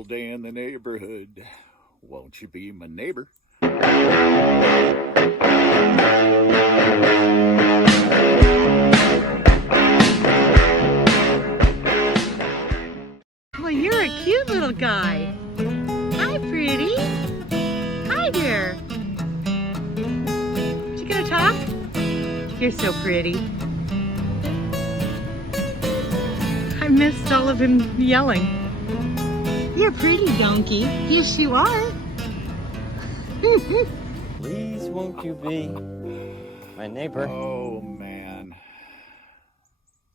beautiful day in the neighborhood. Won't you be my neighbor? Well, you're a cute little guy. Hi, pretty. Hi there. You gonna talk? You're so pretty. I missed all of him yelling. You're pretty, donkey. Yes, you are. Please won't you be my neighbor? Oh man,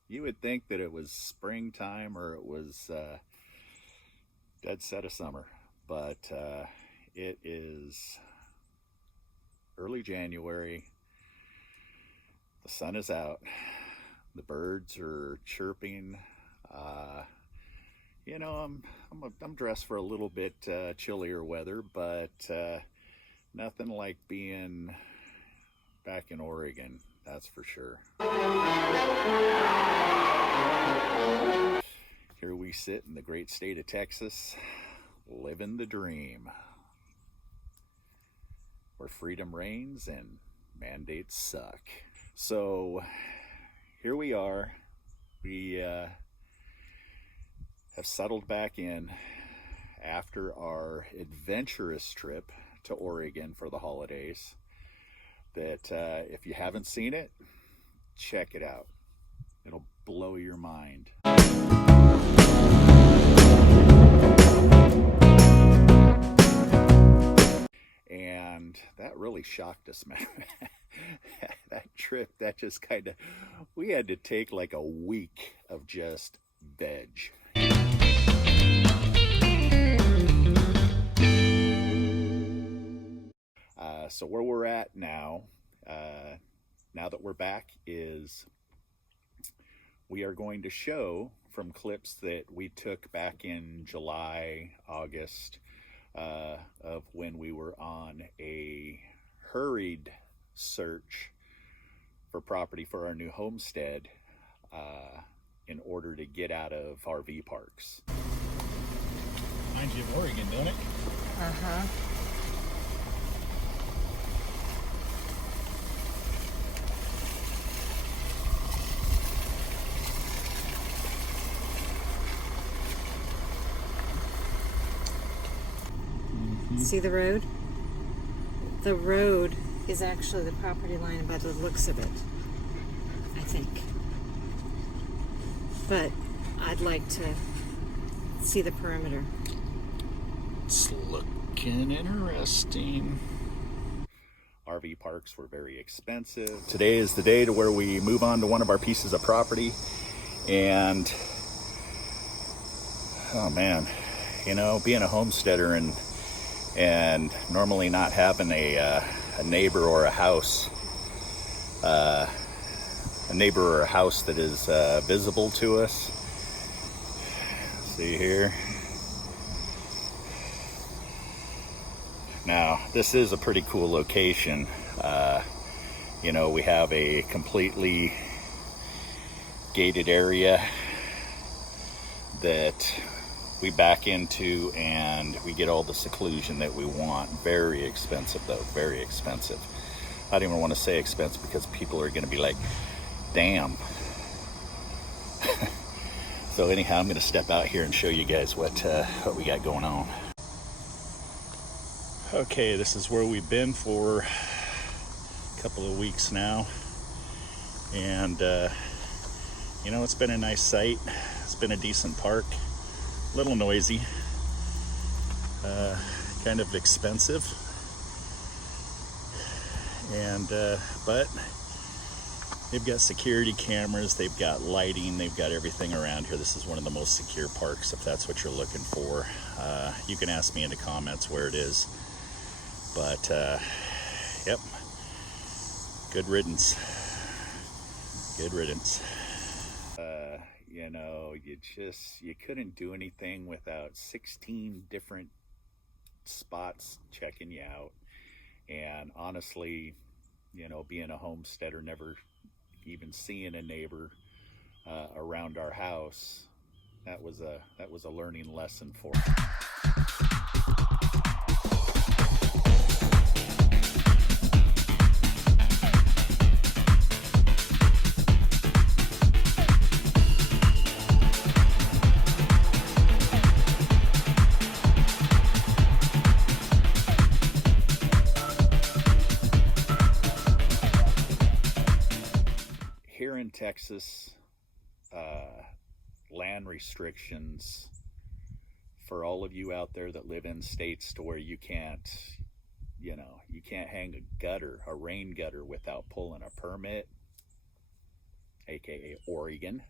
you would think that it was springtime or it was dead set of summer, but it is early January. The sun is out, the birds are chirping. You know, I'm dressed for a little bit chillier weather, but nothing like being back in Oregon, that's for sure. Here we sit in the great state of Texas, living the dream, where freedom reigns and mandates suck. So here we are. We have settled back in after our adventurous trip to Oregon for the holidays. That if you haven't seen it, check it out. It'll blow your mind. And that really shocked us, man. That trip, that just kind of, we had to take like a week of just veg. So where we're at now, now that we're back, is we are going to show from clips that we took back in July, August, of when we were on a hurried search for property for our new homestead in order to get out of RV parks. Reminds you of Oregon, don't it? Uh-huh. See the road? The road is actually the property line by the looks of it, I think. But I'd like to see the perimeter. It's looking interesting. RV parks were very expensive. Today is the day to where we move on to one of our pieces of property, and oh man, you know, being a homesteader and normally not having a neighbor or a house, that is visible to us. See here. Now, this is a pretty cool location. You know, we have a completely gated area that we back into, and we get all the seclusion that we want. Very expensive though, very expensive. I don't even want to say expensive because people are going to be like, damn. So anyhow, I'm going to step out here and show you guys what we got going on. Okay, this is where we've been for a couple of weeks now, and you know, it's been a nice site. It's been a decent park. A little noisy, kind of expensive, and but they've got security cameras, they've got lighting, they've got everything around here. This is one of the most secure parks, if that's what you're looking for. You can ask me in the comments where it is, but yep, good riddance. Good riddance. You know, you couldn't do anything without 16 different spots checking you out. And honestly, you know, being a homesteader, never even seeing a neighbor around our house, that was a learning lesson for me. Here in Texas, land restrictions, for all of you out there that live in states to where you can't hang a rain gutter without pulling a permit, aka Oregon.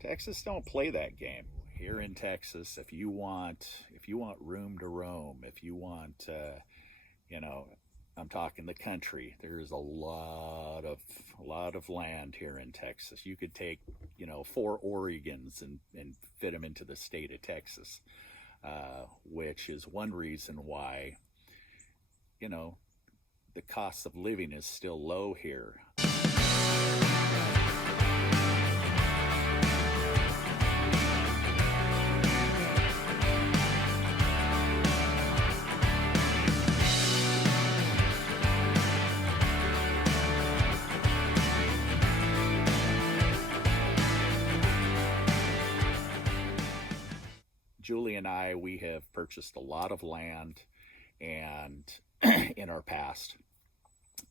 Texas don't play that game. Here in Texas, if you want room to roam, if you want I'm talking the country, there's a lot of land here in Texas. You could take 4 Oregons and fit them into the state of Texas, which is one reason why the cost of living is still low here. Julie and I, we have purchased a lot of land and in our past,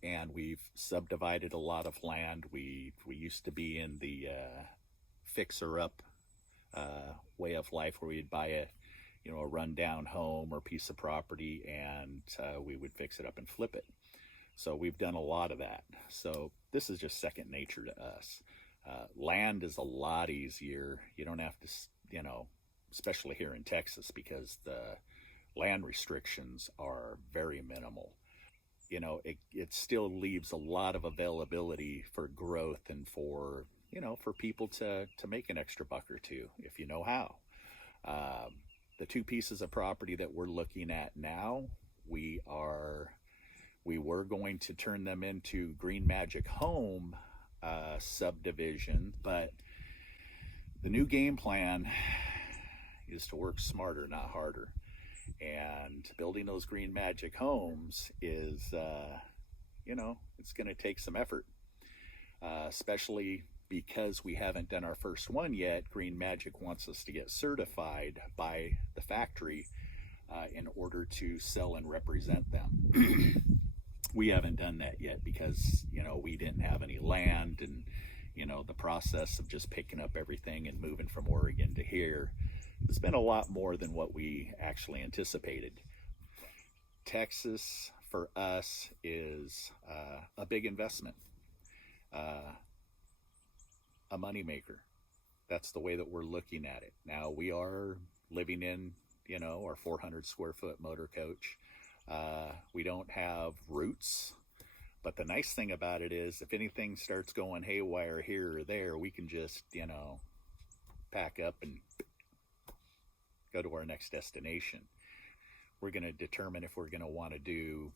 and we've subdivided a lot of land. We used to be in the fixer-up way of life, where we'd buy a rundown home or piece of property, and we would fix it up and flip it. So we've done a lot of that. So this is just second nature to us. Land is a lot easier. You don't have to, especially here in Texas, because the land restrictions are very minimal. It still leaves a lot of availability for growth and for people to make an extra buck or two if you know how. The 2 pieces of property that we're looking at now, we were going to turn them into Green Magic Home subdivision, but the new game plan is to work smarter, not harder. And building those Green Magic homes is, it's going to take some effort, especially because we haven't done our first one yet. Green Magic wants us to get certified by the factory in order to sell and represent them. We haven't done that yet because, we didn't have any land, and, the process of just picking up everything and moving from Oregon to here, it's been a lot more than what we actually anticipated. Texas, for us, is a big investment, a moneymaker. That's the way that we're looking at it. Now, we are living in, our 400 square foot motor coach. We don't have roots, but the nice thing about it is if anything starts going haywire here or there, we can just, pack up and go to our next destination. We're going to determine if we're going to want to do,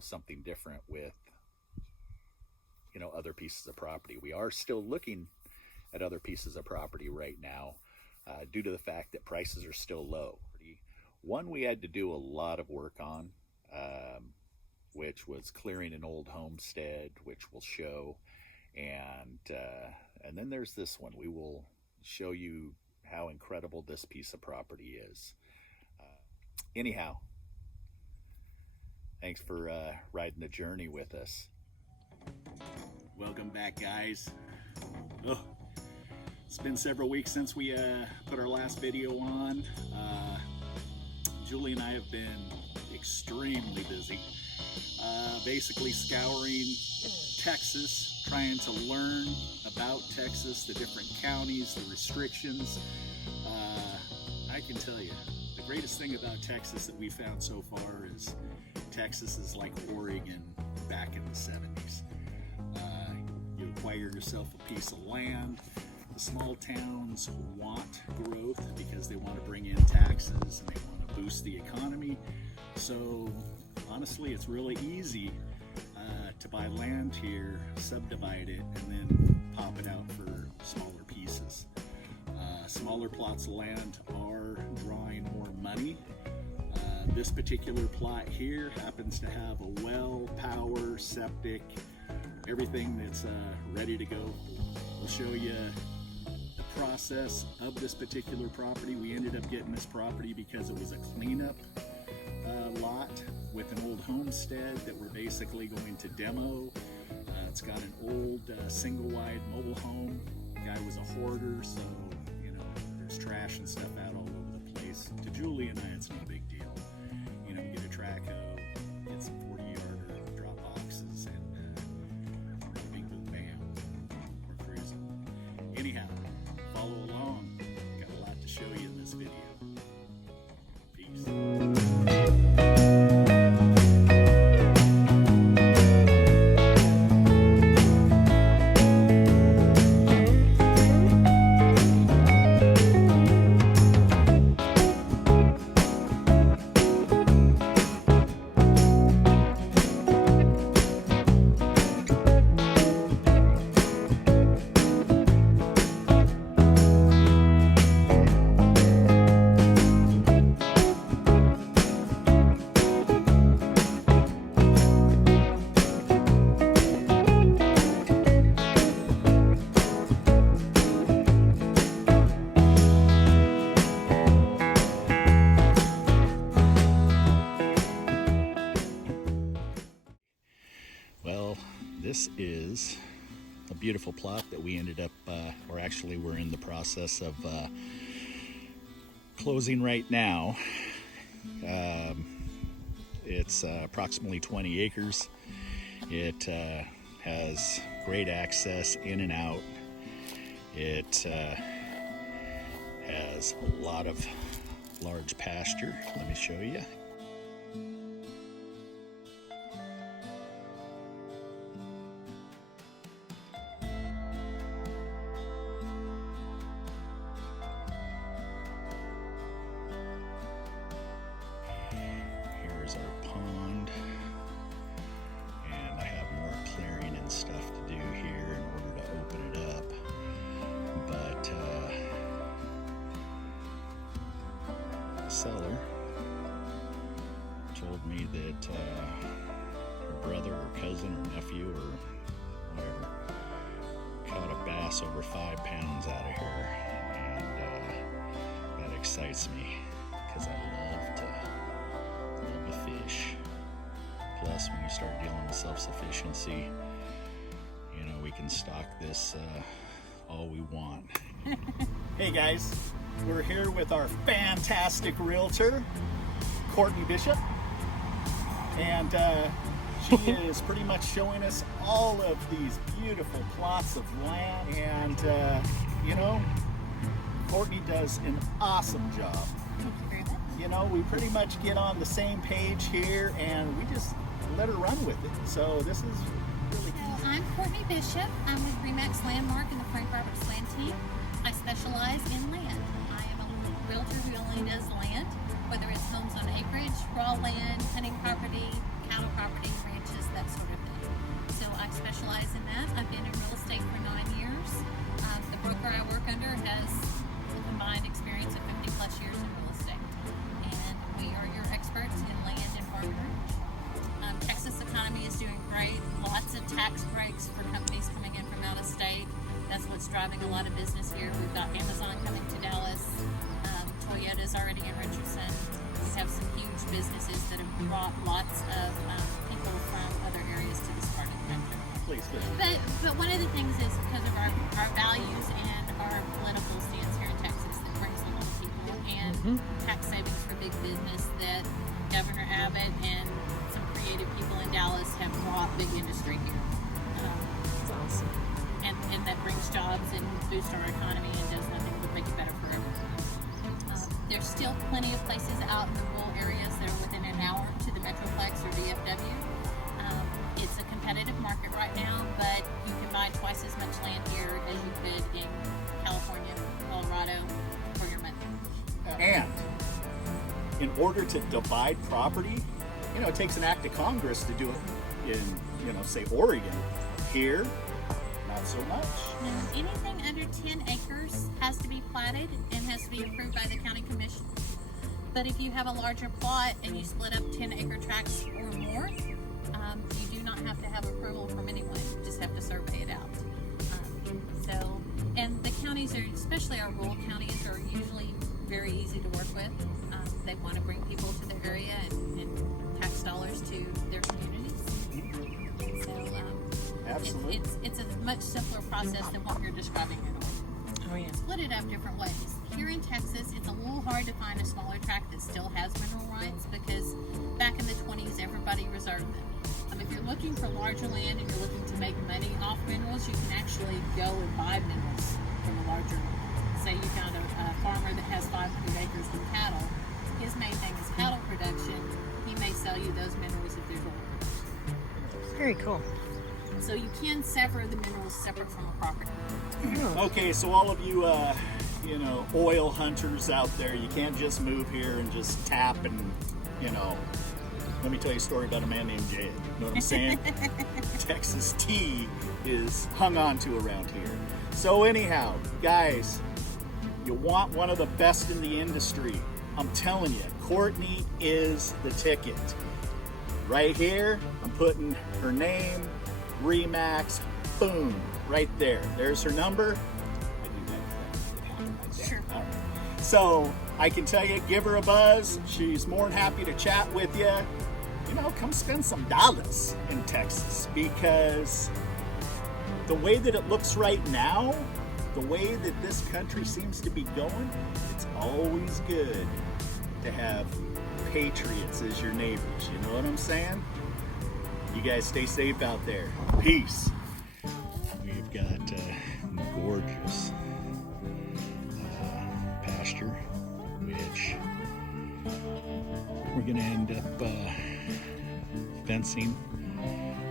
something different with, other pieces of property. We are still looking at other pieces of property right now, due to the fact that prices are still low. One we had to do a lot of work on, which was clearing an old homestead, which we'll show, and then there's this one. We will show you how incredible this piece of property is. Anyhow, thanks for riding the journey with us. Welcome back, guys. Oh, it's been several weeks since we put our last video on. Julie and I have been extremely busy, basically scouring Texas, trying to learn about Texas, the different counties, the restrictions. I can tell you, the greatest thing about Texas that we found so far is Texas is like Oregon back in the 70s. You acquire yourself a piece of land. The small towns want growth because they want to bring in taxes and they want to boost the economy. So honestly, it's really easy to buy land here, subdivide it, and then pop it out for smaller pieces. Smaller plots of land are drawing more money This particular plot here happens to have a well, power, septic, everything that's ready to go. We'll show you the process of this particular property. We ended up getting this property because it was a cleanup lot with an old homestead that we're basically going to demo. It's got an old single-wide mobile home. The guy was a hoarder, so you know there's trash and stuff out all over the place. To Julie and I, it's no big deal. You know, get a track hoe, get some 40-yarder drop boxes, and bing boom bam, we're cruising. Anyhow, follow along. Got a lot to show you in this video. Peace. Well, this is a beautiful plot that we ended up, or actually we're in the process of closing right now. It's approximately 20 acres. It has great access in and out. It has a lot of large pasture. Let me show you. Here's our pond, and I have more clearing and stuff to do here in order to open it up, but the seller told me that her brother or cousin or nephew or whatever caught a bass over 5 pounds out of here, and that excites me because I love the fish. Plus, when you start dealing with self-sufficiency, you know, we can stock this all we want. Hey guys, we're here with our fantastic realtor, Courtney Bishop, and she is pretty much showing us all of these beautiful plots of land, and you know, Courtney does an awesome job. You know, we pretty much get on the same page here, and we just let her run with it. So this is really cool. So I'm Courtney Bishop. I'm with Remax Landmark and the Frank Roberts Land Team. I specialize in land. I am a realtor who only does land, whether it's homes on acreage, raw land, hunting property, cattle property, ranches, that sort of thing. So I specialize in that. I've been in real estate for 9 years. The broker I work under has a combined experience of 50 plus years in real estate. And we are your experts in land and farming. Texas economy is doing great. Lots of tax breaks for companies coming in from out of state. That's what's driving a lot of business here. We've got Amazon coming to Dallas. Toyota's already in Richardson. We have some huge businesses that have brought lots of people from other areas to this part of the country. Please. But one of the things is because of our values and our political stance here in Texas that brings a lot of people and tax savings for big business that Governor Abbott and some creative people in Dallas have brought big industry here. That's awesome. And that brings jobs and boosts our economy and does nothing but make it better for everyone. There's still plenty of places out in the rural areas that are within an hour to the Metroplex or DFW. It's a competitive market right now, but you can buy twice as much land here as you could in California, Colorado for your money. And in order to divide property, you know, it takes an act of Congress to do it in, you know, say Oregon. Here, not so much. Anything under 10 acres has to be platted and has to be approved by the county commission. But if you have a larger plot and you split up 10-acre tracts or more, you do not have to have approval from anyone. You just have to survey it out. And the counties are, especially our rural counties, are usually very easy to work with. They want to bring people to their area and tax dollars to their communities. So Absolutely. it's a much simpler process than what you're describing here. Oh yeah. Split it up different ways. Here in Texas, it's a little hard to find a smaller tract that still has mineral rights because back in the 20s, everybody reserved them. If you're looking for larger land and you're looking to make money off minerals, you can actually go and buy minerals from a larger. Say you found a farmer that has 500 acres with cattle. His main thing is cattle production. He may sell you those minerals if there's oil. Very cool. So you can sever the minerals separate from a property. Okay, so all of you, oil hunters out there, you can't just move here and just tap and, let me tell you a story about a man named Jay. You know what I'm saying? Texas tea is hung on to around here. So anyhow, guys, you want one of the best in the industry. I'm telling you, Courtney is the ticket. Right here, I'm putting her name, Remax, boom, right there. There's her number. Sure. All right. So I can tell you, give her a buzz. She's more than happy to chat with you. Come spend some dollars in Texas, because the way that it looks right now, the way that this country seems to be going, it's always good to have patriots as your neighbors. You know what I'm saying? You guys stay safe out there. Peace. We've got gorgeous pasture, which we're going to end up fencing,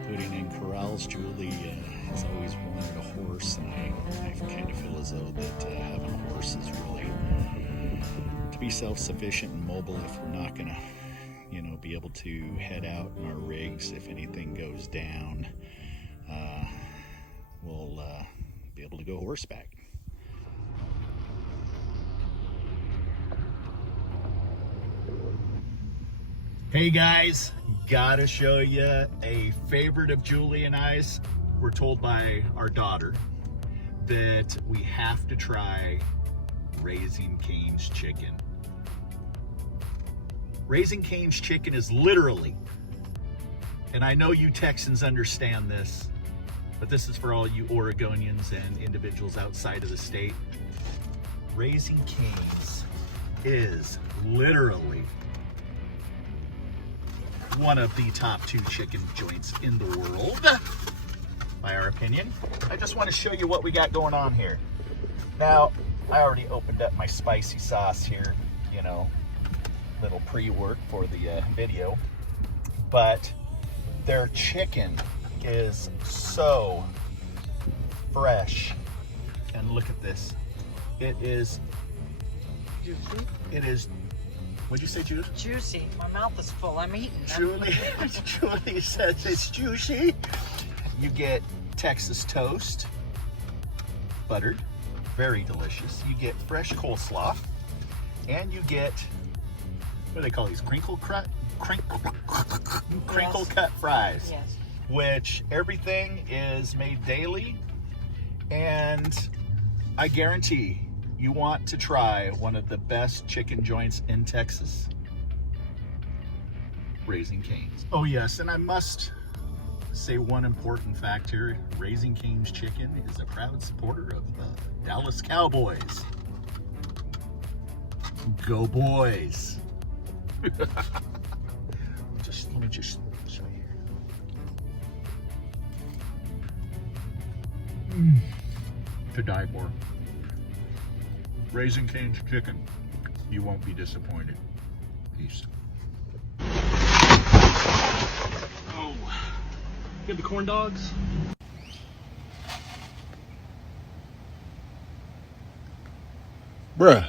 putting in corrals. Julie has always wanted a horse, and I kind of feel as though that having a horse is really to be self-sufficient and mobile if we're not going to, be able to head out in our rigs if anything goes down. We'll be able to go horseback. Hey guys, gotta show you a favorite of Julie and I's. We're told by our daughter that we have to try Raising Cane's chicken. Raising Cane's chicken is literally, and I know you Texans understand this, but this is for all you Oregonians and individuals outside of the state. Raising Cane's is literally one of the top 2 chicken joints in the world, by our opinion. I just want to show you what we got going on here. Now, I already opened up my spicy sauce here, little pre-work for the video, but their chicken is so fresh. And look at this. It is Juicy. What'd you say, Jude? Juicy. My mouth is full. I'm eating. Julie says it's juicy. You get Texas toast, buttered, very delicious. You get fresh coleslaw, and you get, what do they call these? Crinkle cut fries. Yes. Which everything is made daily, and I guarantee you want to try one of the best chicken joints in Texas. Raising Cane's. Oh yes, and I must say one important fact here. Raising Cane's Chicken is a proud supporter of the Dallas Cowboys. Go boys! Let me just show you. To die for. Raising Cane's Chicken. You won't be disappointed. Peace. Oh, you have the corn dogs? Bruh.